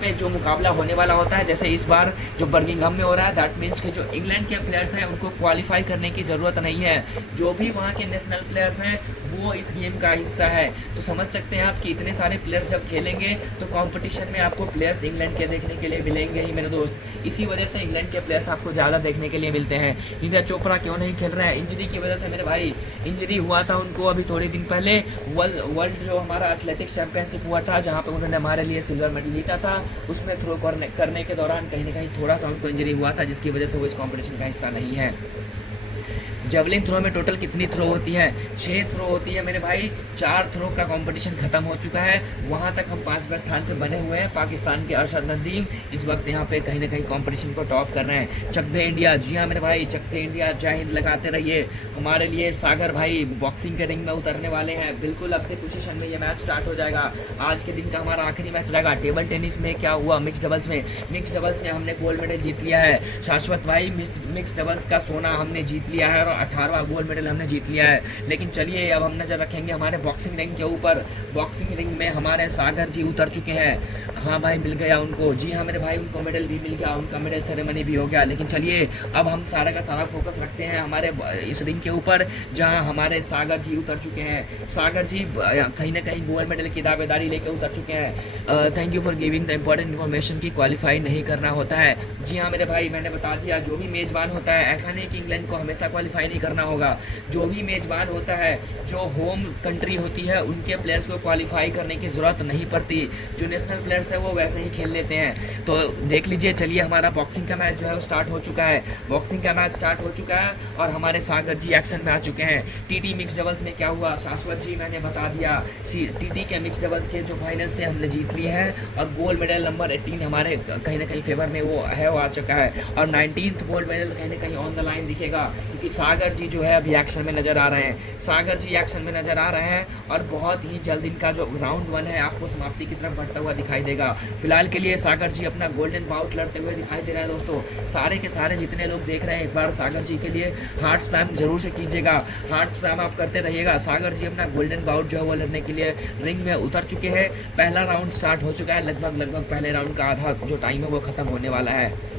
पे जो मुकाबला होने वाला होता है, जैसे इस बार जो बर्मिंघम में हो रहा है, दैट मीन्स कि जो इंग्लैंड के प्लेयर्स हैं उनको क्वालिफाई करने की ज़रूरत नहीं है। जो भी वहाँ के नेशनल प्लेयर्स हैं वो इस गेम का हिस्सा है। तो समझ सकते हैं आप कि इतने सारे प्लेयर्स जब खेलेंगे तो कंपटीशन में आपको प्लेयर्स इंग्लैंड के देखने के लिए मिलेंगे ही मेरे दोस्त। इसी वजह से इंग्लैंड के प्लेयर्स आपको ज़्यादा देखने के लिए मिलते हैं। नीरज चोपड़ा क्यों नहीं खेल रहे हैं? इंजरी की वजह से मेरे भाई। इंजरी हुआ था उनको अभी थोड़े दिन पहले, वर्ल्ड जो हमारा एथलेटिक्स चैंपियनशिप हुआ था जहाँ पे उन्होंने हमारे लिए सिल्वर मेडल जीता था, उसमें थ्रो करने के दौरान कहीं ना कहीं थोड़ा सा उनको इंजरी हुआ था, जिसकी वजह से वो इस कॉम्पिटिशन का हिस्सा नहीं है। जेवलिन थ्रो में टोटल कितनी थ्रो होती है? 6 थ्रो होती है मेरे भाई। 4 थ्रो का कंपटीशन खत्म हो चुका है। वहां तक हम 5वें स्थान पे बने हुए हैं। पाकिस्तान के अरशद नदीम इस वक्त यहाँ पे कहीं ना कहीं कंपटीशन को टॉप कर रहे हैं। चक दे इंडिया, जी हाँ मेरे भाई, चक दे इंडिया, जय हिंद लगाते रहिए। हमारे लिए सागर भाई बॉक्सिंग के रिंग में उतरने वाले हैं। बिल्कुल अब से कुछ ही क्षण में ये मैच स्टार्ट हो जाएगा। आज के दिन का हमारा आखिरी मैच रहेगा। टेबल टेनिस में क्या हुआ? मिक्स डबल्स में हमने गोल्ड मेडल जीत लिया है। शाश्वत भाई, मिक्स डबल्स का सोना हमने जीत लिया है और 18वां गोल्ड मेडल हमने जीत लिया है। लेकिन चलिए अब हम नजर रखेंगे हमारे बॉक्सिंग रिंग के ऊपर। बॉक्सिंग रिंग में हमारे सागर जी उतर चुके हैं। हाँ भाई, मिल गया उनको। जी हाँ मेरे भाई, उनको मेडल भी मिल गया, उनका मेडल सेरेमनी भी हो गया। लेकिन चलिए अब हम सारा का सारा फोकस रखते हैं हमारे इस रिंग के ऊपर जहाँ हमारे सागर जी उतर चुके हैं। सागर जी कहीं ना कहीं गोल्ड मेडल की दावेदारी लेकर उतर चुके हैं। Thank you for giving the important information की क्वालिफाई नहीं करना होता है। जी हाँ मेरे भाई, मैंने बता दिया, जो भी मेजबान होता है, ऐसा नहीं कि इंग्लैंड को हमेशा क्वालिफाई नहीं करना होगा। जो भी मेजबान होता है, जो होम कंट्री होती है, उनके प्लेयर्स को क्वालिफाई करने की ज़रूरत नहीं पड़ती। जो नेशनल प्लेयर्स है वो वैसे ही खेल लेते हैं। तो देख लीजिए, चलिए हमारा बॉक्सिंग का मैच जो है वो स्टार्ट हो चुका है। बॉक्सिंग का मैच स्टार्ट हो चुका है और हमारे सागर जी एक्शन में आ चुके हैं। टीटी मिक्स डबल्स में क्या हुआ? शाश्वत जी मैंने बता दिया, टीटी के मिक्स डबल्स के जो फाइनल्स थे हमने जीत लिए हैं और गोल्ड मेडल नंबर 18 हमारे कहीं ना कहीं फेवर में वो आ चुका है। और 19th गोल्ड मेडल कहीं ना कहीं ऑन द लाइन दिखेगा, क्योंकि सागर जी जो है अभी एक्शन में नजर आ रहे हैं। सागर जी एक्शन में नजर आ रहे हैं और बहुत ही जल्द इनका जो राउंड 1 है आपको समाप्ति की तरफ बढ़ता हुआ दिखाई देगा। फिलहाल के लिए सागर जी अपना गोल्डन बाउट लड़ते हुए दिखाई दे रहा है। दोस्तों सारे के सारे जितने लोग देख रहे हैं, एक बार सागर जी के लिए हार्ट स्पैम जरूर से कीजिएगा। हार्ट स्पैम आप करते रहिएगा। सागर जी अपना गोल्डन बाउट जो है वो लड़ने के लिए रिंग में उतर चुके हैं। पहला राउंड स्टार्ट हो चुका है। लगभग पहले राउंड का आधा जो टाइम है वो खत्म होने वाला है।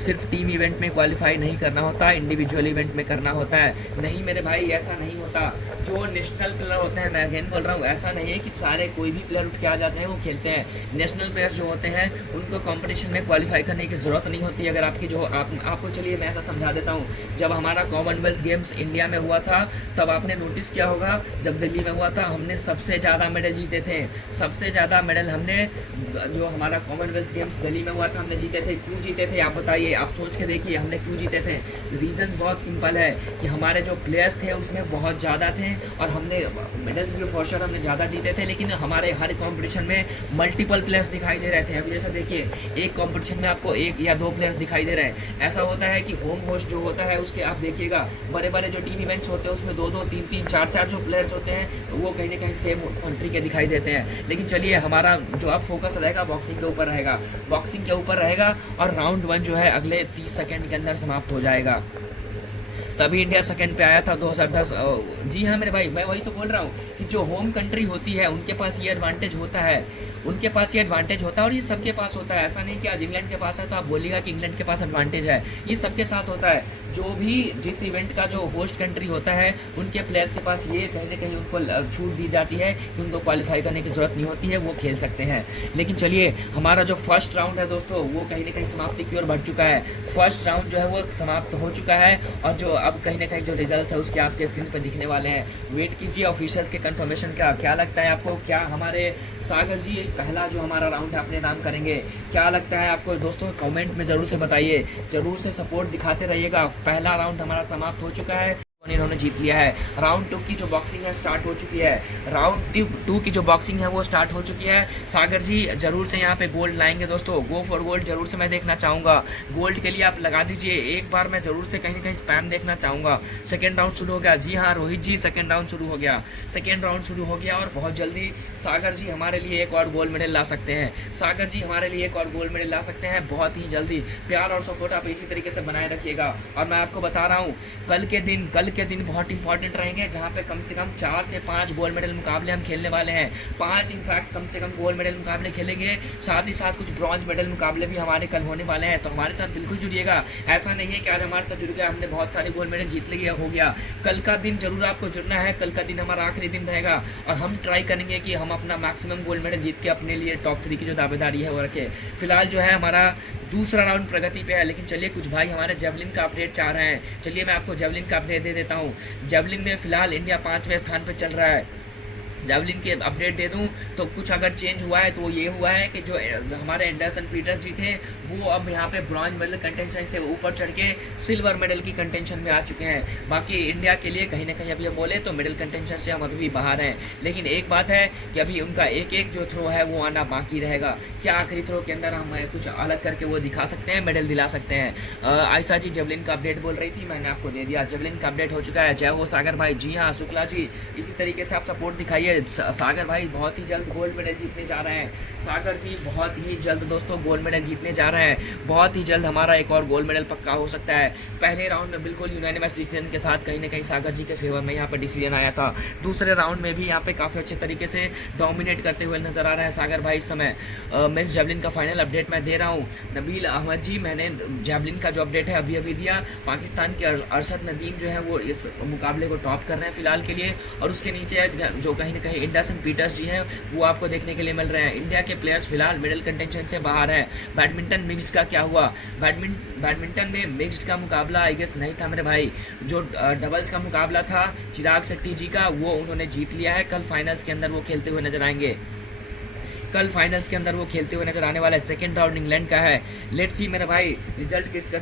सिर्फ टीम इवेंट में क्वालिफाई नहीं करना होता, इंडिविजुअल इवेंट में करना होता है। नहीं मेरे भाई, ऐसा नहीं होता। जो नेशनल प्लेयर होते हैं, मैं अगेन बोल रहा हूँ, ऐसा नहीं है कि सारे कोई भी प्लेयर उठ के आ जाते हैं वो खेलते हैं। नेशनल प्लेयर जो होते हैं उनको कंपटीशन में क्वालिफाई करने की ज़रूरत नहीं होती। अगर आपकी जो आपको चलिए मैं ऐसा समझा देता हूँ। जब हमारा कॉमनवेल्थ गेम्स इंडिया में हुआ था तब आपने नोटिस किया होगा, जब दिल्ली में हुआ था हमने सबसे ज़्यादा मेडल जीते थे। सबसे ज़्यादा मेडल हमने, जो हमारा कॉमनवेल्थ गेम्स दिल्ली में हुआ था, हमने जीते थे। क्यों जीते थे आप बताइए? आप सोच के देखिए हमने क्यों जीते थे। रीज़न बहुत सिंपल है कि हमारे जो प्लेयर्स थे उसमें बहुत ज़्यादा थे और हमने मेडल्स भी फॉर श्योर हमने ज़्यादा जीते थे। लेकिन हमारे हर कंपटीशन में मल्टीपल प्लेयर्स दिखाई दे रहे थे। अभी जैसा देखिए, एक कंपटीशन में आपको 1 या 2 प्लेयर्स दिखाई दे रहे हैं। ऐसा होता है कि होम होस्ट जो होता है उसके आप देखिएगा, बड़े बड़े जो टीम इवेंट्स होते हैं उसमें 2-2, 3-3, 4-4 जो प्लेयर्स होते हैं वो कहीं ना कहीं सेम कंट्री के दिखाई देते हैं। लेकिन चलिए हमारा जो अब फोकस रहेगा बॉक्सिंग के ऊपर रहेगा। बॉक्सिंग के ऊपर रहेगा और राउंड 1 जो है अगले 30 सेकंड के अंदर समाप्त हो जाएगा। तभी इंडिया सेकंड पे आया था 2010। जी हाँ मेरे भाई, मैं वही तो बोल रहा हूँ कि जो होम कंट्री होती है उनके पास ये एडवांटेज होता है। उनके पास ये एडवांटेज होता है और ये सबके पास होता है। ऐसा नहीं कि आज इंग्लैंड के पास है तो आप बोलिएगा कि इंग्लैंड के पास एडवांटेज है। ये सबके साथ होता है। जो भी जिस इवेंट का जो होस्ट कंट्री होता है उनके प्लेयर्स के पास ये कहीं ना कहीं उनको छूट दी जाती है कि उनको क्वालिफाई करने की ज़रूरत नहीं होती है, वो खेल सकते हैं। लेकिन चलिए हमारा जो फर्स्ट राउंड है दोस्तों वो कहीं ना कहीं समाप्ति की ओर बढ़ चुका है। फर्स्ट राउंड जो है वो समाप्त हो चुका है और जो अब कहीं ना कहीं जो रिजल्ट है उसके आपके स्क्रीन पर दिखने वाले हैं। वेट कीजिए ऑफिशियल्स के कंफर्मेशन का। क्या लगता है आपको, क्या हमारे सागर जी पहला जो हमारा राउंड है अपने नाम करेंगे? क्या लगता है आपको दोस्तों? कमेंट में ज़रूर से बताइए, ज़रूर से सपोर्ट दिखाते रहिएगा। पहला राउंड हमारा समाप्त हो चुका है, इन्होंने जीत लिया है। राउंड 2 की जो बॉक्सिंग है स्टार्ट हो चुकी है। राउंड 2 की जो बॉक्सिंग है वो स्टार्ट हो चुकी है। सागर जी जरूर से यहाँ पे गोल्ड लाएंगे दोस्तों। गो फॉर गोल्ड जरूर से मैं देखना चाहूँगा। गोल्ड के लिए आप लगा दीजिए एक बार, मैं जरूर से कहीं ना कहीं स्पैम देखना चाहूँगा। सेकेंड राउंड शुरू हो गया। जी हाँ रोहित जी, सेकेंड राउंड शुरू हो गया। सेकेंड राउंड शुरू हो गया और बहुत जल्दी सागर जी हमारे लिए एक और गोल्ड मेडल ला सकते हैं। सागर जी हमारे लिए एक और गोल्ड मेडल ला सकते हैं बहुत ही जल्दी। प्यार और सपोर्ट आप इसी तरीके से बनाए रखिएगा। और मैं आपको बता रहा हूँ कल के दिन बहुत इंपॉर्टेंट रहेंगे, जहाँ पे कम से कम 4 से 5 गोल्ड मेडल मुकाबले हम खेलने वाले हैं। 5 इनफैक्ट कम से कम गोल्ड मेडल मुकाबले खेलेंगे, साथ ही साथ कुछ ब्रॉन्ज मेडल मुकाबले भी हमारे कल होने वाले हैं। तो हमारे साथ बिल्कुल जुड़िएगा। ऐसा नहीं है कि आज हमारे साथ जुड़ गया, हमने बहुत सारे गोल्ड मेडल जीत लिया, हो गया। कल का दिन जरूर आपको जुड़ना है। कल का दिन हमारा आखिरी दिन रहेगा और हम ट्राई करेंगे कि हम अपना मैक्सिमम गोल्ड मेडल जीत के अपने लिए टॉप 3 की जो दावेदारी है वो रखें। फिलहाल जो है हमारा दूसरा राउंड प्रगति पे है, लेकिन चलिए कुछ भाई हमारे जेवलिन का अपडेट चाह रहे हैं। चलिए मैं आपको जेवलिन का अपडेट दे देता हूँ। जेवलिन में फिलहाल इंडिया 5वें स्थान पर चल रहा है। जेवलिन के अपडेट दे दूं तो कुछ अगर चेंज हुआ है तो ये हुआ है कि जो हमारे एंडरसन पीटर्स जी थे वो अब यहाँ पे ब्रॉन्ज मेडल कंटेंशन से ऊपर चढ़ के सिल्वर मेडल की कंटेंशन में आ चुके हैं। बाकी इंडिया के लिए कहीं ना कहीं अभी बोले तो मेडल कंटेंशन से हम अभी भी बाहर हैं, लेकिन एक बात है कि अभी उनका एक एक जो थ्रो है वो आना बाकी रहेगा। क्या आखिरी थ्रो के अंदर हम कुछ अलग करके वो दिखा सकते हैं, मेडल दिला सकते हैं। आयशा जी जेवलिन का अपडेट बोल रही थी, मैंने आपको दे दिया। जेवलिन का अपडेट हो चुका है। जय हो सागर भाई। जी हाँ शुक्ला जी, इसी तरीके से आप सपोर्ट दिखाइए। सागर भाई बहुत ही जल्द गोल्ड मेडल जीतने जा रहे हैं। सागर जी बहुत ही जल्द दोस्तों गोल्ड मेडल जीतने जा रहे हैं। बहुत ही जल्द हमारा एक और गोल्ड मेडल पक्का हो सकता है। पहले राउंड में बिल्कुल यूनानिमस डिसीजन के साथ कहीं ना कहीं सागर जी के फेवर में यहाँ पर डिसीजन आया था। दूसरे राउंड में भी यहाँ पे काफ़ी अच्छे तरीके से डोमिनेट करते हुए नजर आ रहे हैं सागर भाई इस समय। मिस जेवलिन का फाइनल अपडेट मैं दे रहा हूँ। नबील अहमद जी, मैंने जेवलिन का जो अपडेट है अभी अभी दिया। पाकिस्तान के अरशद नदीम जो है वो इस मुकाबले को टॉप कर रहे हैं फिलहाल के लिए, और उसके नीचे जो कहीं ना कहीं एंडरसन पीटर्स जी हैं वो आपको देखने के लिए मिल रहे हैं। इंडिया के प्लेयर्स फिलहाल मेडल कंटेंशन से बाहर हैं। बैडमिंटन मिक्स्ड का क्या हुआ? बैडमिंटन में मिक्स्ड का मुकाबला आई गेस नहीं था मेरे भाई। जो डबल्स का मुकाबला था चिराग शेट्टी जी का वो उन्होंने जीत लिया है। कल फाइनल्स के अंदर वो खेलते हुए नजर आएंगे। कल फाइनल्स के अंदर वो खेलते हुए नजर आने वाला है। सेकेंड राउंड इंग्लैंड का है। लेट्स सी मेरे भाई रिजल्ट किसका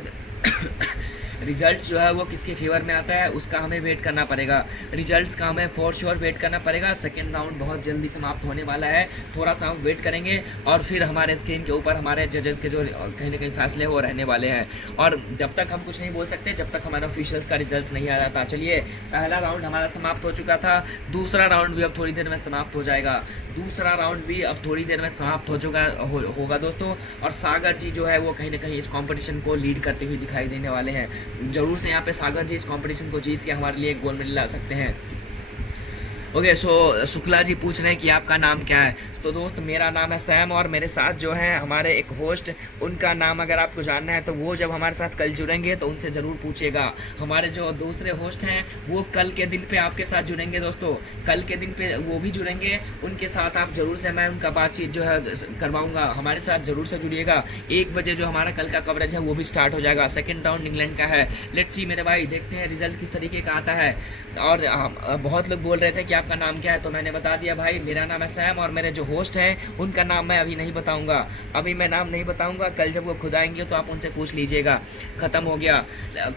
रिजल्ट्स जो है वो किसके फेवर में आता है उसका हमें वेट करना पड़ेगा। रिजल्ट्स का हमें फॉर श्योर वेट करना पड़ेगा। सेकेंड राउंड बहुत जल्दी समाप्त होने वाला है, थोड़ा सा हम वेट करेंगे और फिर हमारे स्क्रीन के ऊपर हमारे जजेस के जो कहीं ना कहीं फैसले वो रहने वाले हैं। और जब तक हम कुछ नहीं बोल सकते जब तक हमारा ऑफिशियल्स का रिजल्ट नहीं आ जाता। चलिए पहला राउंड हमारा समाप्त हो चुका था, दूसरा राउंड भी अब थोड़ी देर में समाप्त हो जाएगा। दूसरा राउंड भी अब थोड़ी देर में समाप्त हो चुका होगा दोस्तों, और सागर जी जो है वो कहीं ना कहीं इस कंपटीशन को लीड करते हुए दिखाई देने वाले हैं। जरूर से यहाँ पे सागर जी इस कंपटीशन को जीत के हमारे लिए एक गोल्ड मेडल ला सकते हैं। ओके सो शुक्ला जी पूछ रहे हैं कि आपका नाम क्या है। तो दोस्त मेरा नाम है सैम, और मेरे साथ जो हैं हमारे एक होस्ट, उनका नाम अगर आपको जानना है तो वो जब हमारे साथ कल जुड़ेंगे तो उनसे ज़रूर पूछिएगा। हमारे जो दूसरे होस्ट हैं वो कल के दिन पे आपके साथ जुड़ेंगे दोस्तों, कल के दिन पे वो भी जुड़ेंगे। उनके साथ आप ज़रूर से मैं उनका बातचीत जो है करवाऊँगा, हमारे साथ ज़रूर से जुड़िएगा। 1 बजे जो हमारा कल का कवरेज है वो भी स्टार्ट हो जाएगा। सेकेंड राउंड इंग्लैंड का है। लेट्स सी मेरे भाई, देखते हैं रिजल्ट किस तरीके का आता है। और बहुत लोग बोल रहे थे कि आपका नाम क्या है, तो मैंने बता दिया भाई मेरा नाम है सैम, और मेरे जो होस्ट हैं उनका नाम मैं अभी नहीं बताऊंगा। अभी मैं नाम नहीं बताऊंगा, कल जब वो खुद आएंगे तो आप उनसे पूछ लीजिएगा। खत्म हो गया,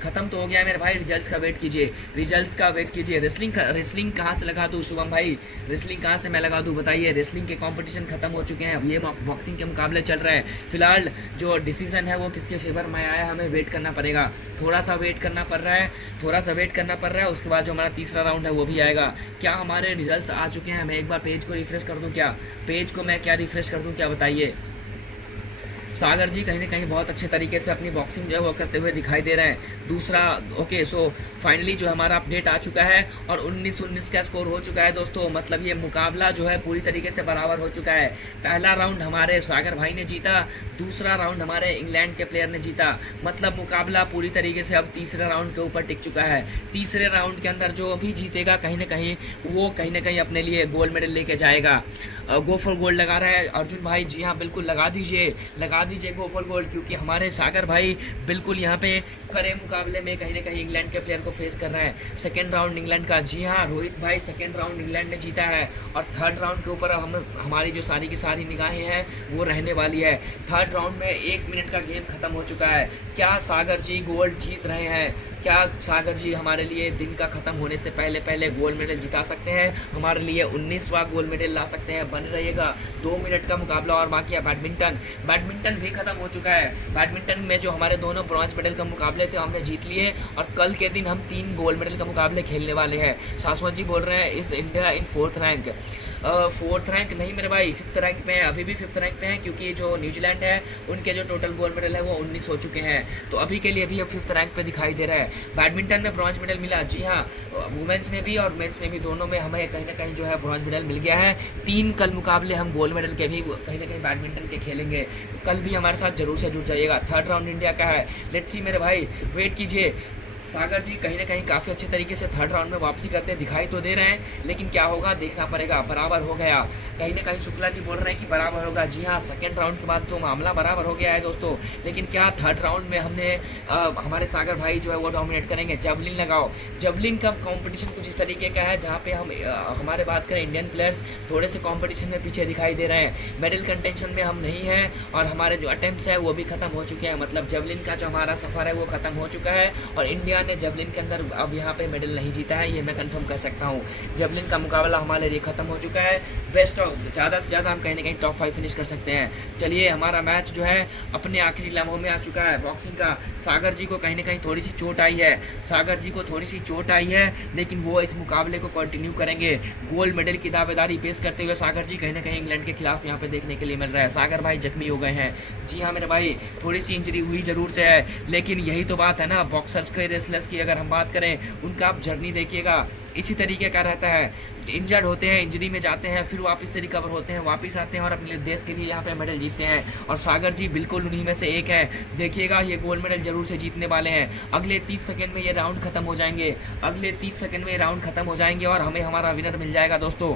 खत्म तो हो गया मेरे भाई। रिजल्ट्स का वेट कीजिए, रिजल्ट्स का वेट कीजिए। रेसलिंग कहाँ से लगा दूँ शुभम भाई, रेसलिंग कहाँ से मैं लगा दूँ बताइए। रेसलिंग के कॉम्पिटिशन खत्म हो चुके हैं, अब ये बॉक्सिंग के मुकाबले चल रहे हैं। फिलहाल जो डिसीजन है वो किसके फेवर में आया हमें वेट करना पड़ेगा, थोड़ा सा वेट करना पड़ रहा है, थोड़ा सा वेट करना पड़ रहा है। उसके बाद जो हमारा तीसरा राउंड है वो भी आएगा। क्या हमारे रिजल्ट्स आ चुके हैं? मैं एक बार पेज को रिफ्रेश कर दूं क्या? पेज को मैं क्या रिफ्रेश कर दूं क्या बताइए। सागर जी कहीं ना कहीं बहुत अच्छे तरीके से अपनी बॉक्सिंग जो है वो करते हुए दिखाई दे रहे हैं। दूसरा ओके सो फाइनली जो हमारा अपडेट आ चुका है और 19-19 का स्कोर हो चुका है दोस्तों। मतलब ये मुकाबला जो है पूरी तरीके से बराबर हो चुका है। पहला राउंड हमारे सागर भाई ने जीता, दूसरा राउंड हमारे इंग्लैंड के प्लेयर ने जीता। मतलब मुकाबला पूरी तरीके से अब तीसरे राउंड के ऊपर टिक चुका है। तीसरे राउंड के अंदर जो भी जीतेगा कहीं ना कहीं अपने लिए गोल्ड मेडल लेके जाएगा। गो फॉर गोल्ड लगा रहा है अर्जुन भाई। जी हाँ बिल्कुल लगा दीजिए गो फॉर गोल्ड, क्योंकि हमारे सागर भाई बिल्कुल यहाँ पे खड़े मुकाबले में कहीं ना कहीं इंग्लैंड के प्लेयर को फेस कर रहा है। सेकेंड राउंड इंग्लैंड का, जी हाँ रोहित भाई सेकेंड राउंड इंग्लैंड ने जीता है, और थर्ड राउंड के ऊपर हमारी जो सारी की सारी निगाहें हैं वो रहने वाली है। थर्ड राउंड में 1 मिनट का गेम खत्म हो चुका है। क्या सागर जी गोल्ड जीत रहे हैं? क्या सागर जी हमारे लिए दिन का खत्म होने से पहले गोल्ड मेडल जिता सकते हैं? हमारे लिए 19वां गोल्ड मेडल ला सकते हैं? बन रहिएगा, 2 मिनट का मुकाबला और बाकी है। बैडमिंटन भी खत्म हो चुका है। बैडमिंटन में जो हमारे दोनों ब्रॉन्ज मेडल का मुकाबले थे हमने जीत लिए, और कल के दिन हम 3 गोल्ड मेडल का मुकाबले खेलने वाले हैं। शाश्वत जी बोल रहे हैं इस India in 4th rank. Fourth rank नहीं मेरे भाई, फिफ्थ रैंक पे हैं, अभी भी फिफ्थ रैंक पे हैं, क्योंकि जो न्यूजीलैंड है उनके जो टोटल गोल्ड मेडल है वो 19 हो चुके हैं। तो अभी के लिए भी अब फिफ्थ रैंक पे दिखाई दे रहा है। बैडमिंटन में ब्रॉन्ज मेडल मिला, जी हाँ, वुमेंस में भी और मेंस में भी, दोनों में हमें कहीं ना कहीं जो है ब्रॉन्ज मेडल मिल गया है। 3 कल मुकाबले हम गोल्ड मेडल के भी कहीं ना कहीं बैडमिंटन के खेलेंगे, तो कल भी हमारे साथ जरूर से जुड़ जाइएगा। थर्ड राउंड इंडिया का है, लेट्स सी मेरे भाई, वेट कीजिए। सागर जी कहीं ना कहीं काफ़ी अच्छे तरीके से थर्ड राउंड में वापसी करते दिखाई तो दे रहे हैं, लेकिन क्या होगा देखना पड़ेगा। बराबर हो गया, कहीं ना कहीं शुक्ला जी बोल रहे हैं कि बराबर होगा। जी हाँ, सेकेंड राउंड के बाद तो मामला बराबर हो गया है दोस्तों, लेकिन क्या थर्ड राउंड में हमने हमारे सागर भाई जो है वो डोमिनेट करेंगे। जेवलिन लगाओ, जेवलिन का कॉम्पिटिशन कुछ इस तरीके का है जहाँ पे हम हमारे बात करें इंडियन प्लेयर्स थोड़े से कॉम्पिटिशन में पीछे दिखाई दे रहे हैं। मेडल कंटेंशन में हम नहीं हैं और हमारे जो अटेम्प्ट्स है वो भी खत्म हो चुके हैं, मतलब जेवलिन का जो हमारा सफ़र है वो खत्म हो चुका है और इंडिया ने जेवलिन के अंदर अब यहाँ पे मेडल नहीं जीता है, ये मैं कंफर्म कर सकता हूँ। जेवलिन का मुकाबला हमारे लिए खत्म हो चुका है। बेस्ट ऑफ ज़्यादा से ज़्यादा हम कहीं ना कहीं टॉप 5 फिनिश कर सकते हैं। चलिए, हमारा मैच जो है अपने आखिरी लम्हों में आ चुका है बॉक्सिंग का। सागर जी को कहीं ना कहीं थोड़ी सी चोट आई है, सागर जी को थोड़ी सी चोट आई है, लेकिन वो इस मुकाबले को कंटिन्यू करेंगे। गोल्ड मेडल की दावेदारी पेश करते हुए सागर जी कहीं ना कहीं इंग्लैंड के खिलाफ यहाँ पे देखने के लिए मिल रहा है। सागर भाई जख्मी हो गए हैं। जी हाँ मेरे भाई, थोड़ी सी इंजरी हुई जरूर से है, लेकिन यही तो बात है ना, बॉक्सर्स के रेसलर्स की अगर हम बात करें, उनका आप जर्नी देखिएगा इसी तरीके का रहता है। इंजर्ड होते हैं, इंजरी में जाते हैं, फिर वापस से रिकवर होते हैं, वापस आते हैं और अपने देश के लिए यहाँ पे मेडल जीतते हैं। और सागर जी बिल्कुल उन्हीं में से एक हैं। देखिएगा, ये गोल्ड मेडल जरूर से जीतने वाले हैं। अगले 30 सेकंड में ये राउंड खत्म हो जाएंगे, अगले 30 सेकंड में ये राउंड खत्म हो जाएंगे और हमें हमारा विनर मिल जाएगा दोस्तों।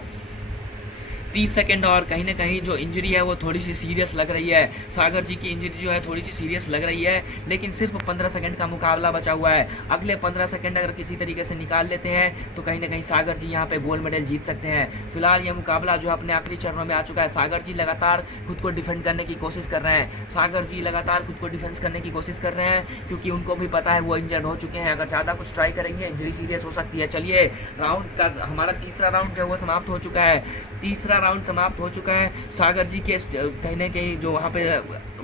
30 सेकंड और कहीं ना कहीं जो इंजरी है वो थोड़ी सी सीरियस लग रही है। सागर जी की इंजरी जो है थोड़ी सी सीरियस लग रही है, लेकिन सिर्फ 15 सेकंड का मुकाबला बचा हुआ है। अगले 15 सेकंड अगर किसी तरीके से निकाल लेते हैं तो कहीं ना कहीं सागर जी यहाँ पे गोल्ड मेडल जीत सकते हैं। फिलहाल ये मुकाबला जो अपने आखिरी चरणों में आ चुका है। सागर जी लगातार खुद को डिफेंड करने की कोशिश कर रहे हैं, सागर जी लगातार खुद को डिफेंस करने की कोशिश कर रहे हैं, क्योंकि उनको भी पता है वो इंजर्ड हो चुके हैं। अगर ज़्यादा कुछ ट्राई करेंगे इंजरी सीरियस हो सकती है। चलिए, राउंड का हमारा तीसरा राउंड जो है वो समाप्त हो चुका है। तीसरा राउंड समाप्त हो चुका है। सागर जी के कहीं ना कहीं जो वहाँ पे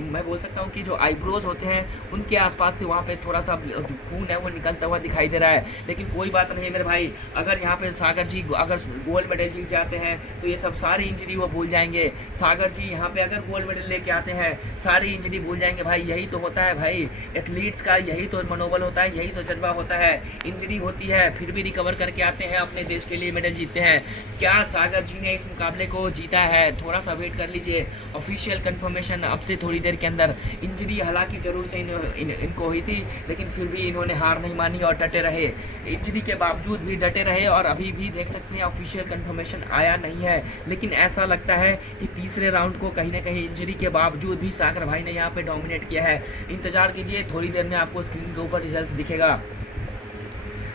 मैं बोल सकता हूँ कि जो आईब्रोज होते हैं उनके आसपास से वहाँ पे थोड़ा सा जो खून है वो निकलता हुआ दिखाई दे रहा है, लेकिन कोई बात नहीं मेरे भाई। अगर यहाँ पे सागर जी अगर गोल्ड मेडल जीत जाते हैं तो ये सब सारी इंजरी वो भूल जाएंगे। सागर जी यहाँ पे अगर गोल्ड मेडल लेके आते हैं सारी इंजरी भूल जाएंगे भाई। यही तो होता है भाई, एथलीट्स का यही तो मनोबल होता है, यही तो जज्बा होता है। इंजरी होती है फिर भी रिकवर करके आते हैं, अपने देश के लिए मेडल जीतते हैं। क्या सागर जी ने इस मुकाबले को जीता है? थोड़ा सा वेट कर लीजिए, ऑफिशियल कंफर्मेशन अब से थोड़ी देर के अंदर। इंजरी हालांकि जरूर से इनको हुई थी, लेकिन फिर भी इन्होंने हार नहीं मानी और डटे रहे। इंजरी के बावजूद भी डटे रहे और अभी भी देख सकते हैं ऑफिशियल कंफर्मेशन आया नहीं है, लेकिन ऐसा लगता है कि तीसरे राउंड को कहीं ना कहीं इंजरी के बावजूद भी सागर भाई ने यहाँ पे डोमिनेट किया है। इंतजार कीजिए, थोड़ी देर में आपको स्क्रीन के ऊपर रिजल्ट दिखेगा।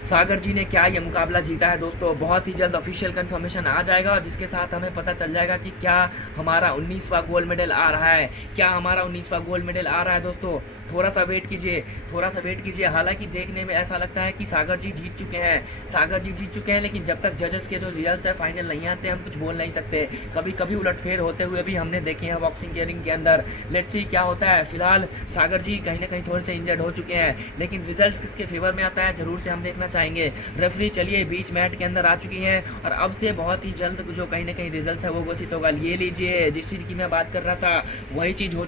सागर जी ने क्या ये मुकाबला जीता है दोस्तों। बहुत ही जल्द ऑफिशियल कंफर्मेशन आ जाएगा और जिसके साथ हमें पता चल जाएगा कि क्या हमारा 19वां गोल्ड मेडल आ रहा है, क्या हमारा 19वां गोल्ड मेडल आ रहा है दोस्तों। थोड़ा सा वेट कीजिए, थोड़ा सा वेट कीजिए। हालांकि देखने में ऐसा लगता है कि सागर जी जीत चुके हैं, सागर जी जीत चुके हैं, लेकिन जब तक जजेस के जो रिजल्ट्स है फाइनल नहीं आते हम कुछ बोल नहीं सकते। कभी कभी उलटफेर होते हुए भी हमने देखे हैं बॉक्सिंग के रिंग के अंदर। लेट्स सी क्या होता है। फिलहाल सागर जी कहीं ना कहीं थोड़े से इंजर्ड हो चुके हैं, लेकिन रिजल्ट किसके फेवर में आता है जरूर से हम देखना चाहेंगे। रेफरी चलिए बीच मैट के अंदर आ चुकी हैं और अब से बहुत ही जल्द जो कहीं ना कहीं रिजल्ट है वो घोषित होगा। ये लीजिए, जिस चीज़ की मैं बात कर रहा था वही चीज़ हो